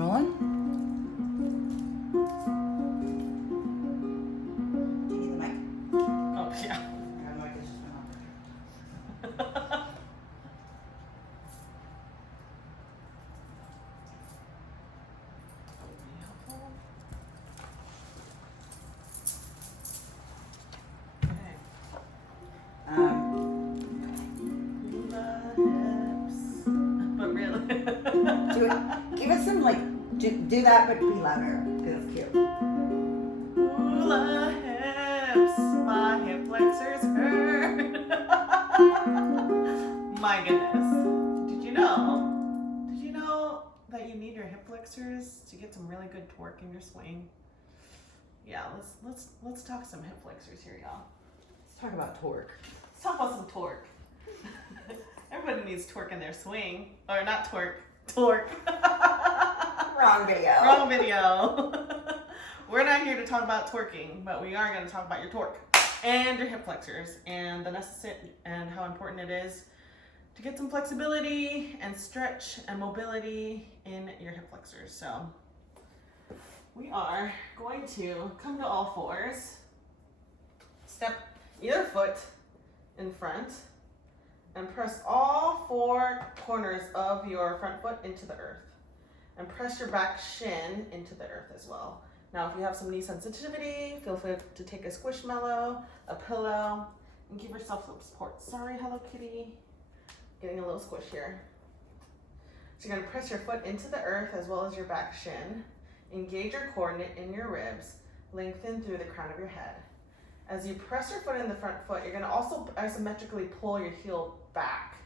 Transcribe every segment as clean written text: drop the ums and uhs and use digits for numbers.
rolling? Do you need the mic? Oh, yeah. My mic is just went But really. Give it some, like, do that, but be louder, because it's cute. Hula hips, my hip flexors hurt. My goodness. Did you know that you need your hip flexors to get some really good torque in your swing? Yeah, let's talk some hip flexors here, y'all. Let's talk about torque. Let's talk about some torque. Everybody needs torque in their swing. Or not torque. Wrong video. Wrong video. We're not here to talk about twerking, but we are going to talk about your torque and your hip flexors and the necessary and how important it is to get some flexibility and stretch and mobility in your hip flexors. So we are going to come to all fours, step either foot in front, and press all four corners of your front foot into the earth. And press your back shin into the earth as well. Now, if you have some knee sensitivity, feel free to take a squishmallow, a pillow, and give yourself some support. Sorry, Hello Kitty. Getting a little squish here. So you're gonna press your foot into the earth as well as your back shin. Engage your core, knit in your ribs, lengthen through the crown of your head. As you press your foot in the front foot, you're gonna also isometrically pull your heel back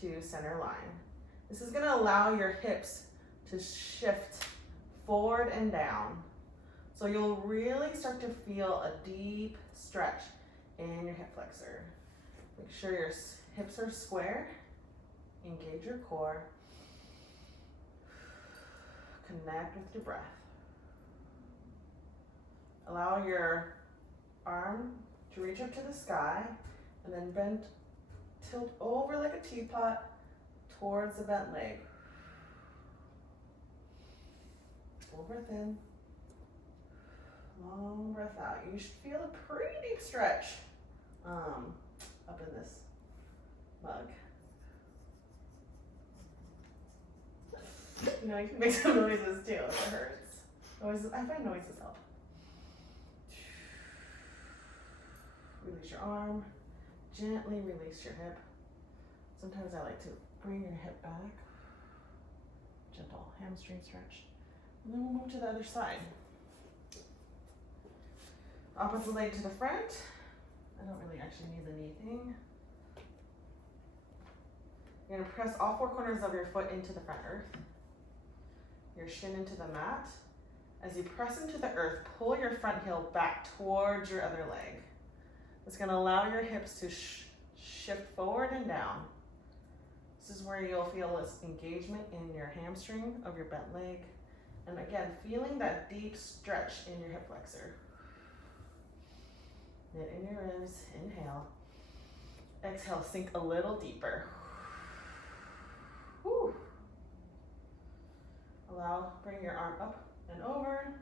to center line. This is gonna allow your hips to shift forward and down. So you'll really start to feel a deep stretch in your hip flexor. Make sure your hips are square. Engage your core. Connect with your breath. Allow your arm to reach up to the sky and then bend, tilt over like a teapot towards the bent leg. Full breath in, long breath out. You should feel a pretty deep stretch up in this mug. You know, you can make some noises too if it hurts. Noises, I find noises help. Release your arm, gently release your hip. Sometimes I like to bring your hip back. Gentle hamstring stretch. And then we'll move to the other side. Opposite leg to the front. I don't really actually need the knee thing. You're gonna press all four corners of your foot into the front earth. Your shin into the mat. As you press into the earth, pull your front heel back towards your other leg. It's gonna allow your hips to shift forward and down. This is where you'll feel this engagement in your hamstring of your bent leg. And again, feeling that deep stretch in your hip flexor. Knit in your ribs, inhale. Exhale, sink a little deeper. Whew. Bring your arm up and over.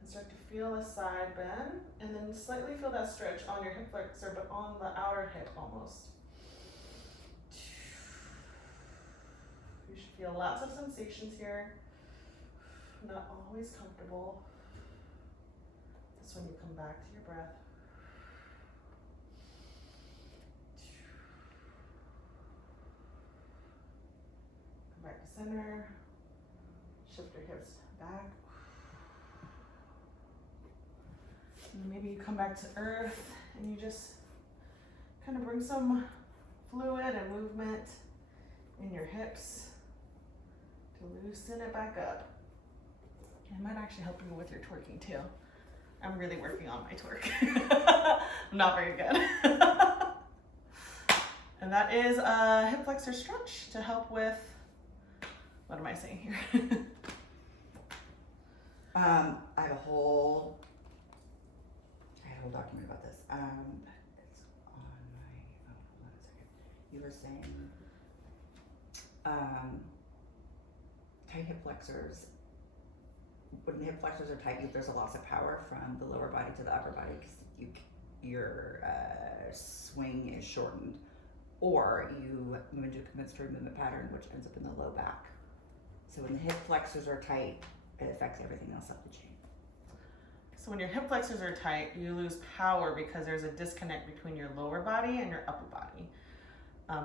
And start to feel a side bend. And then slightly feel that stretch on your hip flexor, but on the outer hip almost. You should feel lots of sensations here. Not always comfortable. That's when you come back to your breath. Come back to center. Shift your hips back. And maybe you come back to earth and you just kind of bring some fluid and movement in your hips to loosen it back up. It might actually help you with your twerking too. I'm really working on my twerk. I'm not very good. And that is a hip flexor stretch to help with, what am I saying here? I have a whole document about this. It's on my phone. Hold on a second. You were saying tight hip flexors, when the hip flexors are tight, there's a loss of power from the lower body to the upper body because your swing is shortened, or you move into a compensatory movement pattern, which ends up in the low back. So when the hip flexors are tight, it affects everything else up the chain. So when your hip flexors are tight, you lose power because there's a disconnect between your lower body and your upper body.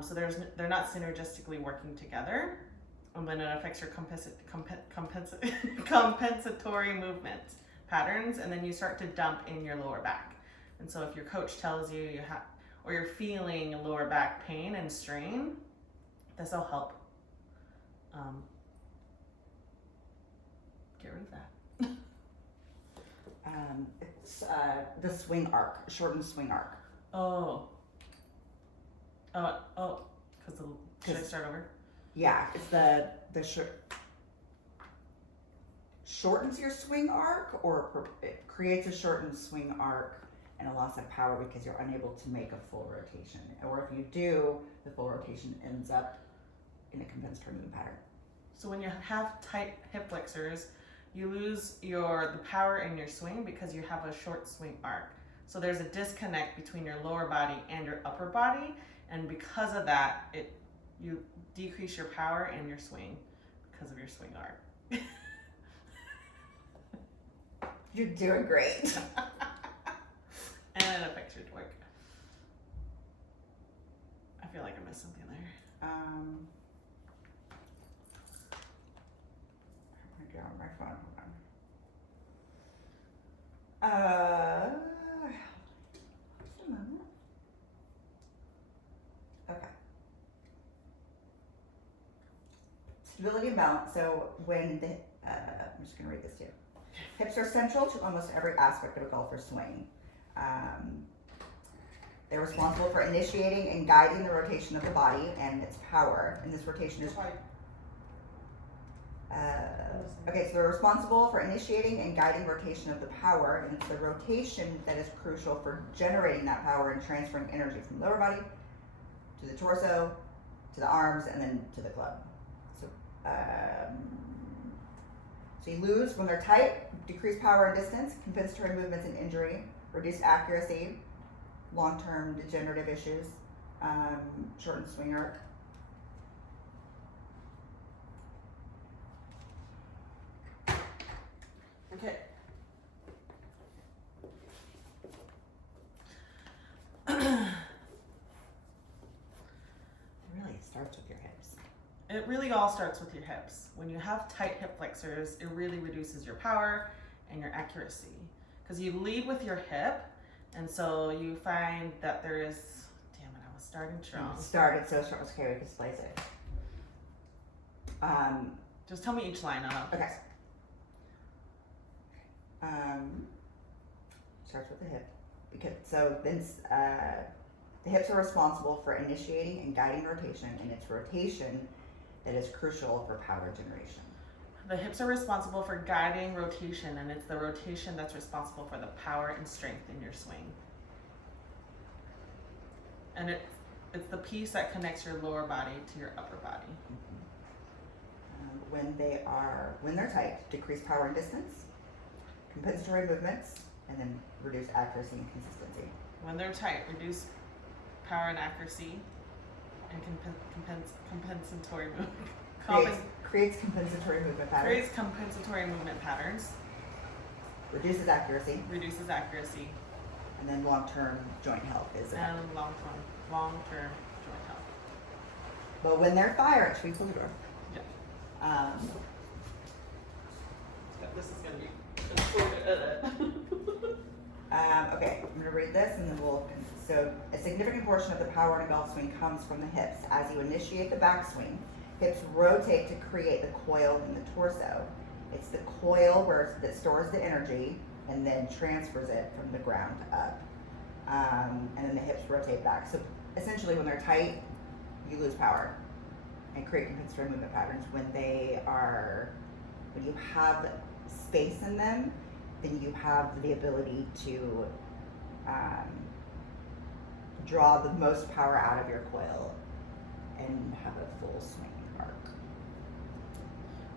So they're not synergistically working together, and then it affects your compensatory movement patterns, and then you start to dump in your lower back. And so if your coach tells you you have, or you're feeling lower back pain and strain, this will help get rid of that. It's the swing arc, shortened swing arc. Should I start over? Yeah, it's the shortens your swing arc, or it creates a shortened swing arc and a loss of power because you're unable to make a full rotation. Or if you do, the full rotation ends up in a compensatory movement pattern. So when you have tight hip flexors, you lose the power in your swing because you have a short swing arc. So there's a disconnect between your lower body and your upper body, and because of that, you decrease your power in your swing because of your swing arc. You're doing great. And it affects your torque. I feel like I missed something there. I'm gonna get on my phone. Hold on. Just a moment. Okay. Stability and balance. So when I'm just gonna read this too. Hips are central to almost every aspect of a golfer's swing. They're responsible for initiating and guiding the rotation of the body and its power. And this rotation is okay, so they're responsible for initiating and guiding rotation of the power, and it's the rotation that is crucial for generating that power and transferring energy from the lower body to the torso, to the arms, and then to the club. So you lose when they're tight, decreased power and distance, compensatory movements and injury, reduced accuracy, long-term degenerative issues, shortened swing arc. Okay. Really starts with your hips. It really all starts with your hips. When you have tight hip flexors, it really reduces your power and your accuracy. Because you lead with your hip, and so you find that there is, damn it, I was starting strong. Started so strong. Okay, we can splice it. Just tell me each line. Okay. Starts with the hip. The hips are responsible for initiating and guiding rotation, and it's rotation that is crucial for power generation. The hips are responsible for guiding rotation, and it's the rotation that's responsible for the power and strength in your swing. And it's the piece that connects your lower body to your upper body. When they're tight, decrease power and distance, compensatory movements, and then reduce accuracy and consistency. When they're tight, reduce power and accuracy, and compensatory movement. Creates compensatory movement patterns. Creates compensatory movement patterns. Reduces accuracy. Reduces accuracy. And then long-term joint health is it. And long-term joint health. But when they're fired, should we close the door? Yeah. This is gonna be important. Okay, I'm gonna read this and then so a significant portion of the power in a golf swing comes from the hips. As you initiate the backswing, hips rotate to create the coil in the torso. It's the coil that stores the energy and then transfers it from the ground up. And then the hips rotate back. So essentially when they're tight, you lose power and create compensatory movement patterns. When you have space in them, then you have the ability to draw the most power out of your coil and have a full swing arc.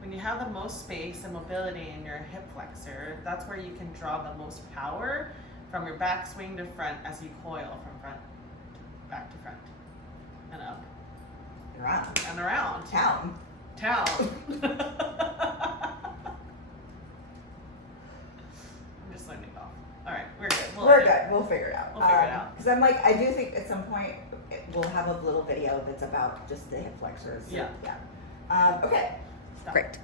when you have the most space and mobility in your hip flexor, that's where you can draw the most power from your backswing to front as you coil from front back to front and up Around. and around. Town. I'm just learning golf. All right, we're good. We're good. We'll figure it out. We'll figure it out. Because I'm like, I do think at some point we'll have a little video that's about just the hip flexors. Yeah. Yeah. Okay. Stop. Great.